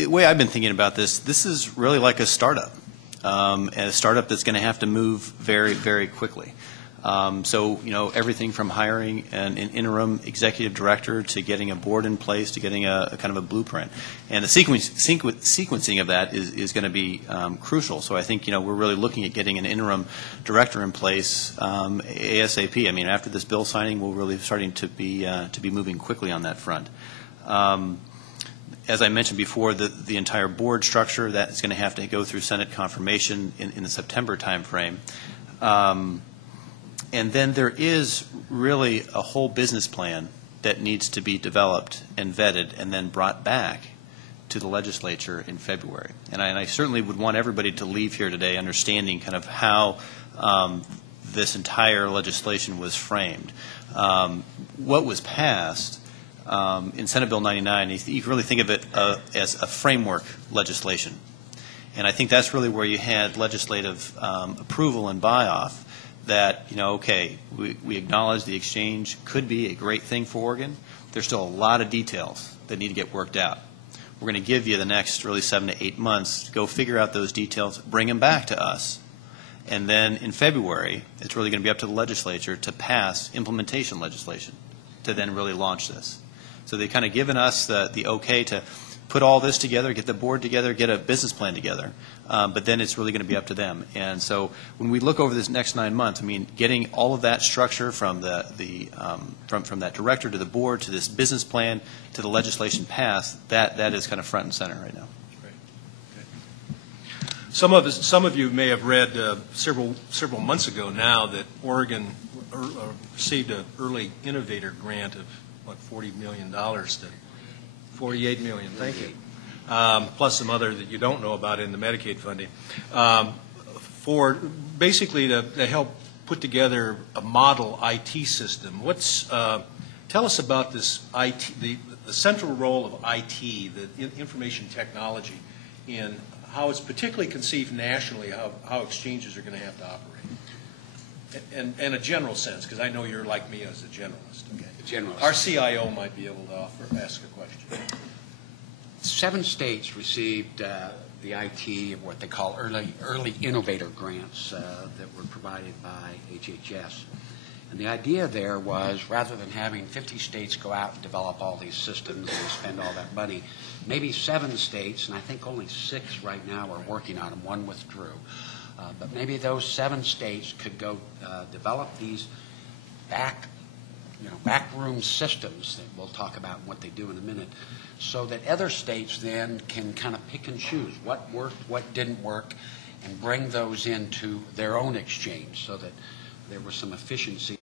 the way I've been thinking about this is really like a startup, and a startup that's going to have to move very, very quickly. So, everything from hiring an interim executive director to getting a board in place to getting a kind of a blueprint. And the sequencing of that is going to be crucial. So I think, we're really looking at getting an interim director in place ASAP. I mean, after this bill signing, we're really starting to be moving quickly on that front. As I mentioned before, the entire board structure, that is going to have to go through Senate confirmation in the September timeframe. And then there is really a whole business plan that needs to be developed and vetted and then brought back to the legislature in February. And I certainly would want everybody to leave here today understanding kind of how this entire legislation was framed. What was passed in Senate Bill 99, you can really think of it as a framework legislation. And I think that's really where you had legislative approval and buy-off that, okay, we acknowledge the exchange could be a great thing for Oregon. There's still a lot of details that need to get worked out. We're going to give you the next really 7 to 8 months to go figure out those details, bring them back to us. And then in February, it's really going to be up to the legislature to pass implementation legislation to then really launch this. So they've kind of given us the okay to put all this together, get the board together, get a business plan together, but then it's really going to be up to them. And so when we look over this next 9 months, I mean, getting all of that structure from from that director to the board to this business plan to the legislation passed, that is kind of front and center right now. Great. Okay. Some of you may have read several months ago now that Oregon received an early innovator grant of what, $40 million to $48 million, thank you, plus some other that you don't know about in the Medicaid funding, for basically to help put together a model IT system. Tell us about this IT, the central role of IT, the information technology, in how it's particularly conceived nationally, how exchanges are going to have to operate, and a general sense, because I know you're like me as a generalist. Okay. Our CIO might be able to ask a question. 7 states received the IT of what they call early innovator grants that were provided by HHS. And the idea there was, rather than having 50 states go out and develop all these systems and spend all that money, maybe 7 states, and I think only 6 right now are working on them, 1 withdrew. But maybe those 7 states could go develop these backroom systems that we'll talk about and what they do in a minute, so that other states then can kind of pick and choose what worked, what didn't work, and bring those into their own exchange so that there was some efficiency